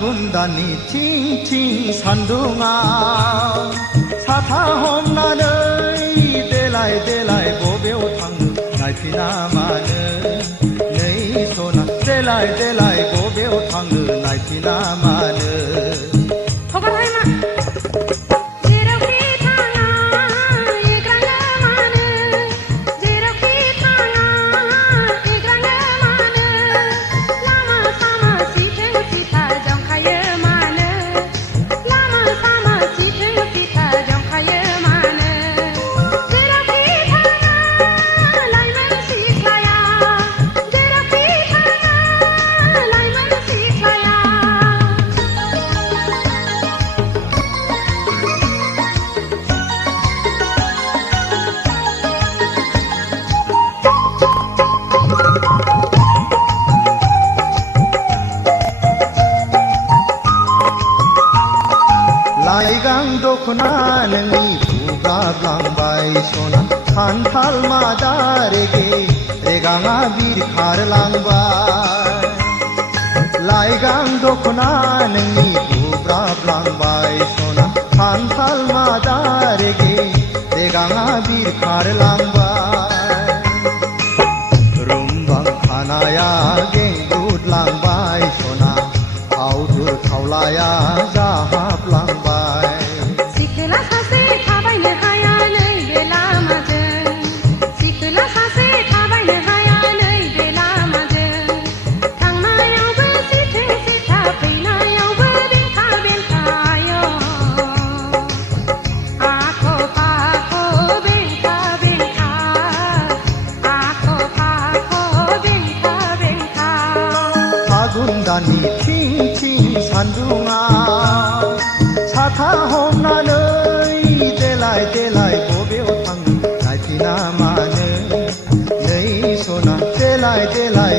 फागुन दाननि थिं थिं सान्दुङा साथा हमनानै देलाय देलाय बबेयाव थाङो नायफिना मानो नै सना देलाय देलाय बबेयाव थाङो नायफिना मानो लाइगां दखना नोंनि बुगाब्लांबाय सना खान्थाल मादा रेगे रेगाङा बिरखारलांबाय लाइगां दखना नोंनि बुगाब्लांबाय सना खान्थाल मादा रेगे रेगाङा बिरखारलांबाय रुमबां खानाया गेंगुदलांबाय सना आवदुर खावलाया जाहाबलांबाय फागुन दाननि थिं थिं सान्दुङा साथा हमनानै देलाय देलाय बबेयाव थाङो नायफिना मानो नै सना देलाय देलाय